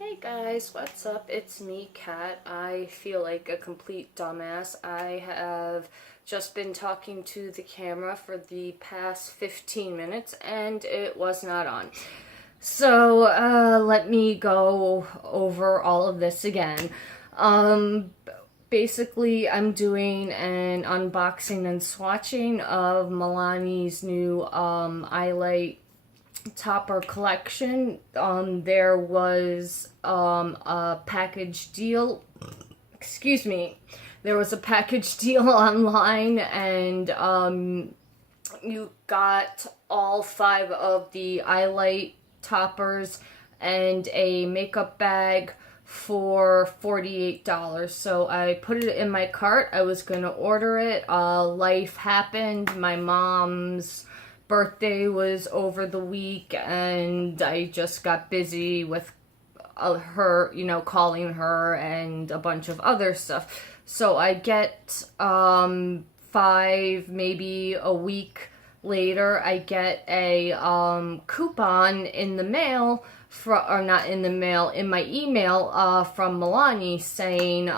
Hey guys, what's up? It's me, Kat. I feel like a complete dumbass. I have just been talking to the camera for the past 15 minutes and it was not on. So, let me go over all of this again. Basically, I'm doing an unboxing and swatching of Milani's new, Highlight topper collection. There was a package deal. Excuse me. There was a package deal online, and you got all 5 of the Highlight toppers and a makeup bag for $48. So I put it in my cart. I was gonna order it. Life happened. My mom's birthday was over the week and I just got busy with her, calling her and a bunch of other stuff. So I get 5, maybe a week later, I get a coupon in the mail, or not in the mail, in my email from Milani saying,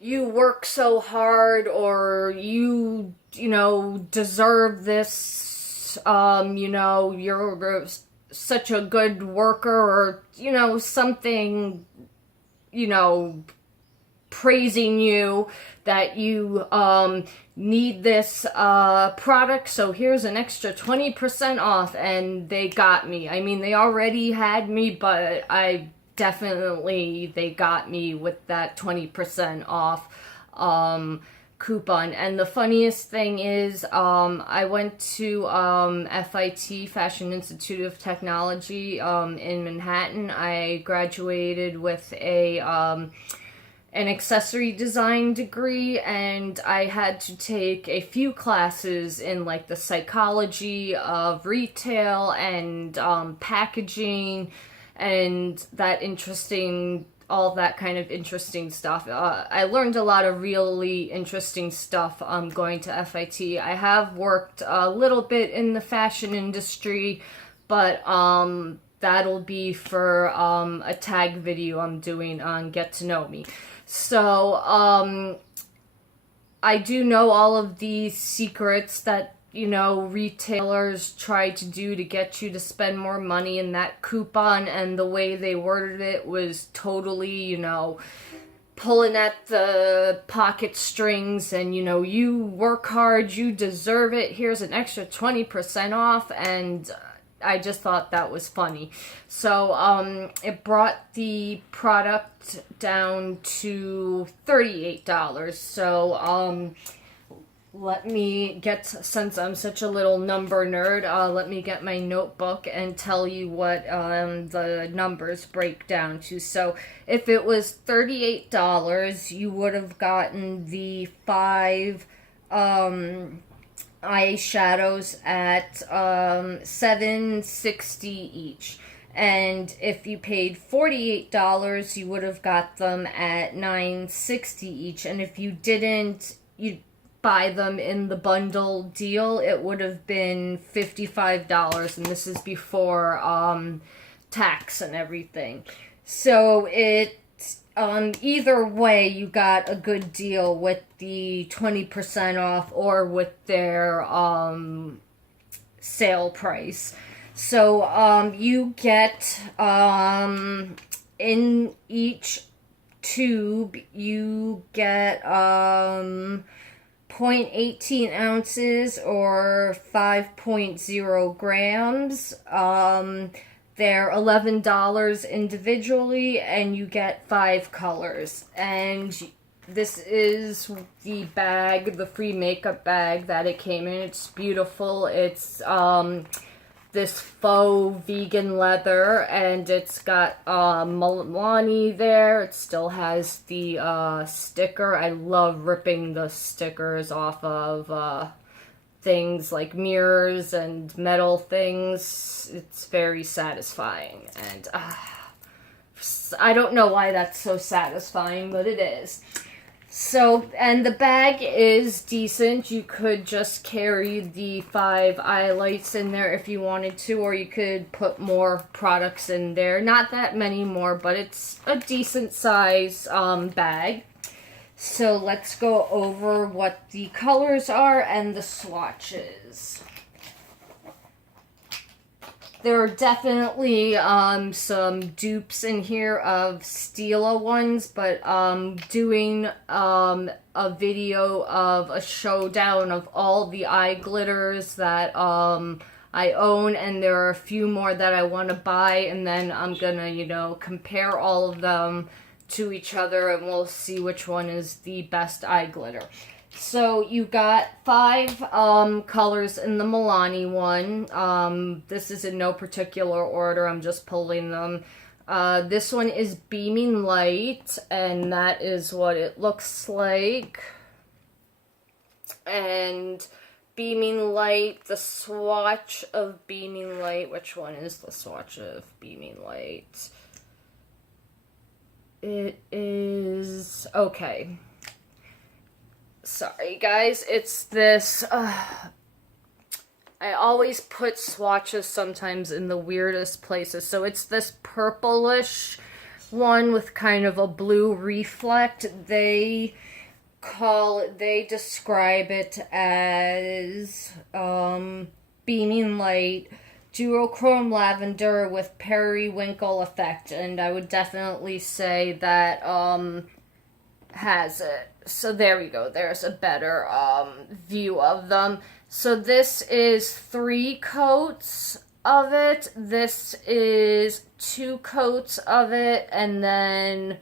you work so hard, or you deserve this, you're such a good worker, or, something, praising you that you, need this, product, so here's an extra 20% off, and they got me. I mean, they already had me, but they got me with that 20% off coupon. And the funniest thing is, I went to FIT, Fashion Institute of Technology, in Manhattan. I graduated with an accessory design degree, and I had to take a few classes in like the psychology of retail and packaging and all that kind of interesting stuff. I learned a lot of really interesting stuff going to FIT. I have worked a little bit in the fashion industry, but that'll be for a tag video I'm doing on Get to Know Me. So I do know all of these secrets that retailers try to do to get you to spend more money, and that coupon and the way they worded it was totally, pulling at the pocket strings, and, you work hard, you deserve it, here's an extra 20% off, and I just thought that was funny. So, it brought the product down to $38. So, since I'm such a little number nerd, let me get my notebook and tell you what the numbers break down to. So if it was $38, you would have gotten the 5 eyeshadows at $7.60 each. And if you paid $48, you would have got them at $9.60 each. And if you didn't, you buy them in the bundle deal, it would have been $55, and this is before tax and everything. So either way, you got a good deal with the 20% off or with their sale price. So you get in each tube, you get 0.18 ounces or 5.0 grams. They're $11 individually, and you get 5 colors. And this is the bag, the free makeup bag that it came in. It's beautiful. It's this faux vegan leather, and it's got Milani there. It still has the sticker. I love ripping the stickers off of things like mirrors and metal things. It's very satisfying, and I don't know why that's so satisfying, but it is. So, and the bag is decent. You could just carry the 5 eye lights in there if you wanted to, or you could put more products in there. Not that many more, but it's a decent size bag. So let's go over what the colors are and the swatches. There are definitely some dupes in here of Stila ones, but doing a video of a showdown of all the eye glitters that I own, and there are a few more that I want to buy, and then I'm gonna, you know, compare all of them to each other, and we'll see which one is the best eye glitter. So you got 5 colors in the Milani one. This is in no particular order. I'm just pulling them. This one is Beaming Light, and that is what it looks like. And Beaming Light, the swatch of Beaming Light. Which one is the swatch of Beaming Light? It is... okay. Sorry, guys, it's this, I always put swatches sometimes in the weirdest places. So it's this purplish one with kind of a blue reflect. They describe it as Beaming Light, duochrome lavender with periwinkle effect. And I would definitely say that has it. So there we go. There's a better view of them. So this is 3 coats of it. This is 2 coats of it. And then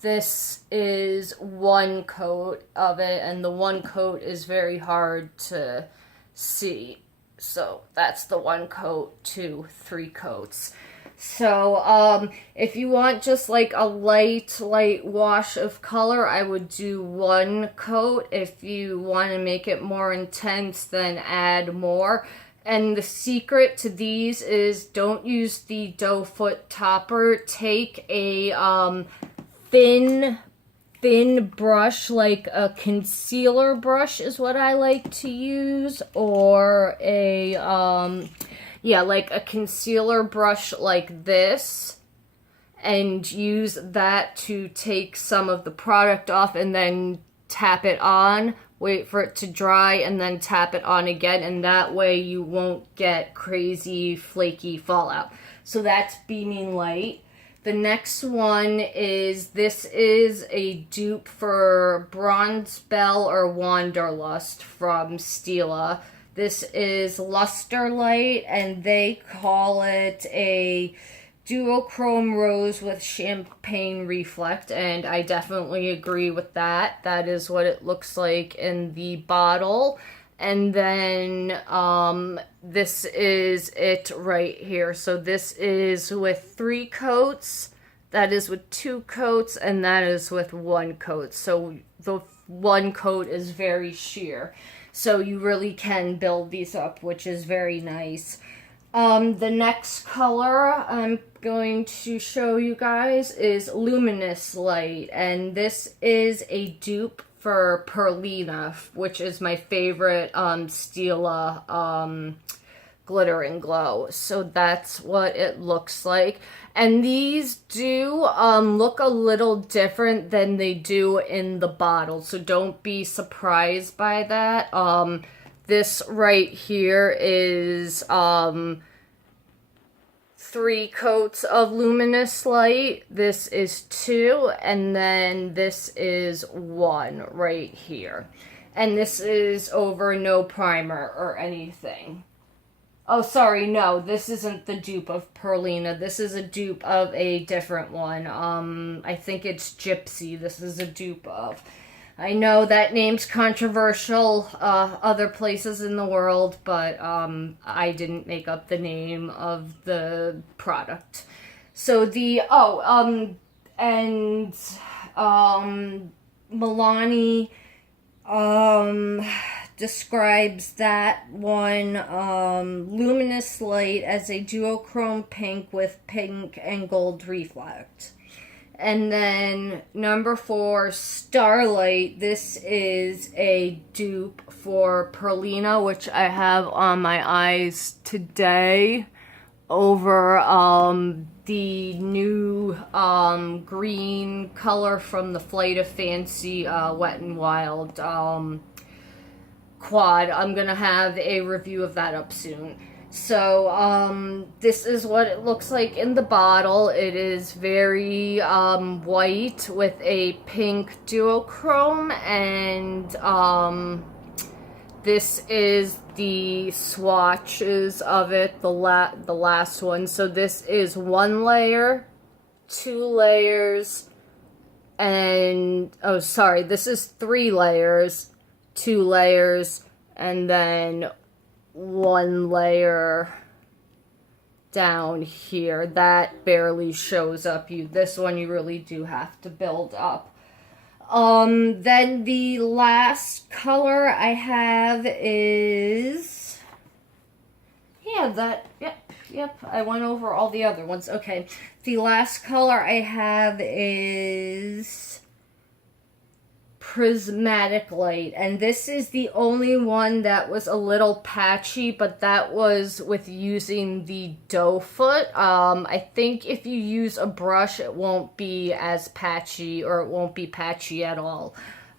this is 1 coat of it. And the 1 coat is very hard to see. So that's the 1 coat, 2, 3 coats. So, if you want just like a light wash of color, I would do 1 coat. If you want to make it more intense, then add more. And the secret to these is don't use the doe foot topper. Take a, thin brush, like a concealer brush is what I like to use, or a, yeah, like a concealer brush like this, and use that to take some of the product off and then tap it on, wait for it to dry, and then tap it on again, and that way you won't get crazy flaky fallout. So that's Beaming Light. The next one is, this is a dupe for Bronze Bell or Wanderlust from Stila. This is Luster Light, and they call it a duochrome rose with champagne reflect, and I definitely agree with that. That is what it looks like in the bottle. And then this is it right here. So this is with 3 coats, that is with 2 coats, and that is with 1 coat. So the 1 coat is very sheer. So you really can build these up, which is very nice. The next color I'm going to show you guys is Luminous Light, and this is a dupe for Perlina, which is my favorite Stila Glitter Glow. So that's what it looks like. And these do look a little different than they do in the bottle, so don't be surprised by that. This right here is 3 coats of Luminous Light. This is 2, and then this is 1 right here. And this is over no primer or anything. Oh, sorry, no, this isn't the dupe of Perlina. This is a dupe of a different one. I think it's Gypsy this is a dupe of. I know that name's controversial other places in the world, but I didn't make up the name of the product. So the, Milani describes that one Luminous Light as a duochrome pink with pink and gold reflect. And then number 4, Starlight. This is a dupe for Perlina, which I have on my eyes today over the new green color from the Flight of Fancy Wet n Wild quad. I'm gonna have a review of that up soon. So this is what it looks like in the bottle. It is very white with a pink duochrome, and this is the swatches of it, the last one. So this is 1 layer, 2 layers, and oh sorry, this is 3 layers, 2 layers, and then 1 layer down here. That barely shows up. This one you really do have to build up. Then the last color I have is, yep, I went over all the other ones. Okay, the last color I have is Prismatic Light, and this is the only one that was a little patchy, but that was with using the doe foot. I think if you use a brush, it won't be as patchy, or it won't be patchy at all.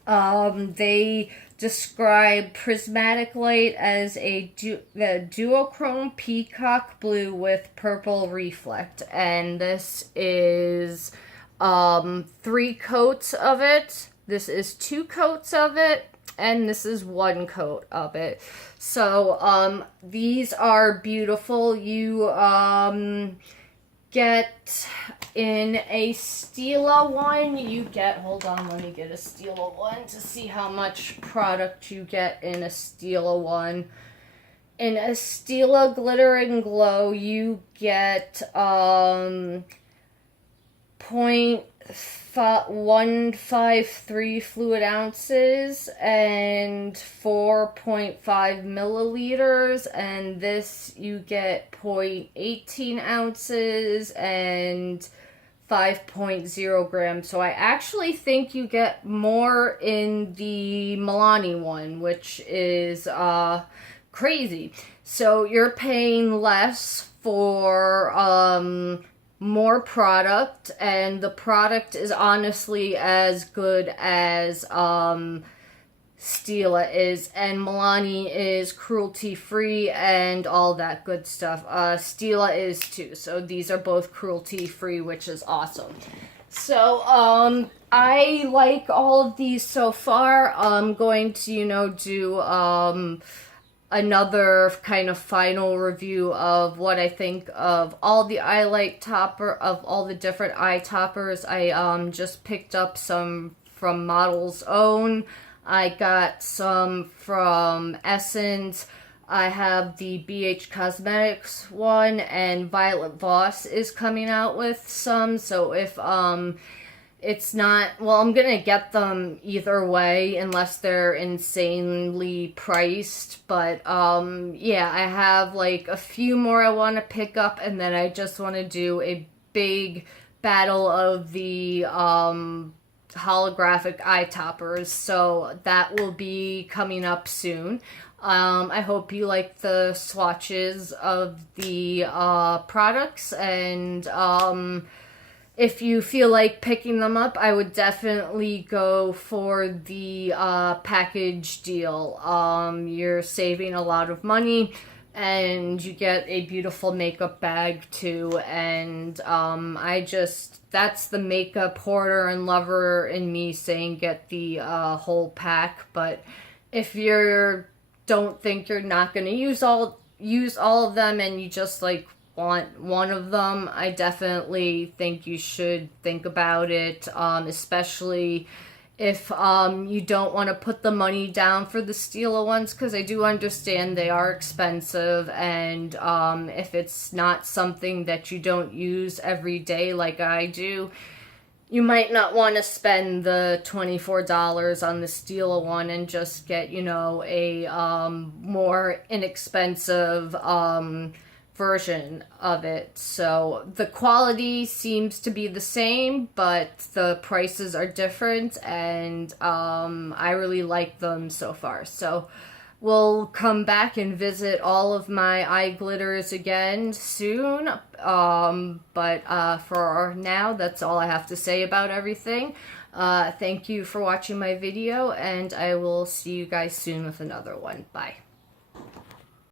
They describe Prismatic Light as a duochrome peacock blue with purple reflect, and this is 3 coats of it. This is 2 coats of it, and this is 1 coat of it. So, these are beautiful. You, get in a Stila one, you get, hold on, let me get a Stila one to see how much product you get in a Stila one. In a Stila Glitter Glow, you get, 0.153 fluid ounces and 4.5 milliliters, and this you get 0.18 ounces and 5.0 grams. So I actually think you get more in the Milani one, which is crazy. So you're paying less for more product, and the product is honestly as good as Stila is, and Milani is cruelty free and all that good stuff. Stila is too, so these are both cruelty free, which is awesome. So I like all of these so far. I'm going to do another kind of final review of what I think of all the all the different eye toppers. I just picked up some from Model's Own. I got some from Essence. I have the BH Cosmetics one, and Violet Voss is coming out with some. So if it's not, well, I'm gonna get them either way unless they're insanely priced, but yeah, I have like a few more I want to pick up, and then I just want to do a big battle of the holographic eye toppers, so that will be coming up soon. I hope you like the swatches of the products, and if you feel like picking them up, I would definitely go for the package deal. You're saving a lot of money, and you get a beautiful makeup bag too, and that's the makeup hoarder and lover in me saying get the whole pack. But if you don't think you're not going to use all of them, and you just like want one of them, I definitely think you should think about it, especially if you don't want to put the money down for the Stila ones, because I do understand they are expensive, and if it's not something that you don't use every day like I do, you might not want to spend the $24 on the Stila one and just get, a more inexpensive version of it. So the quality seems to be the same, but the prices are different, and I really like them so far. So we'll come back and visit all of my eye glitters again soon. But for now, that's all I have to say about everything. Thank you for watching my video, and I will see you guys soon with another one. Bye.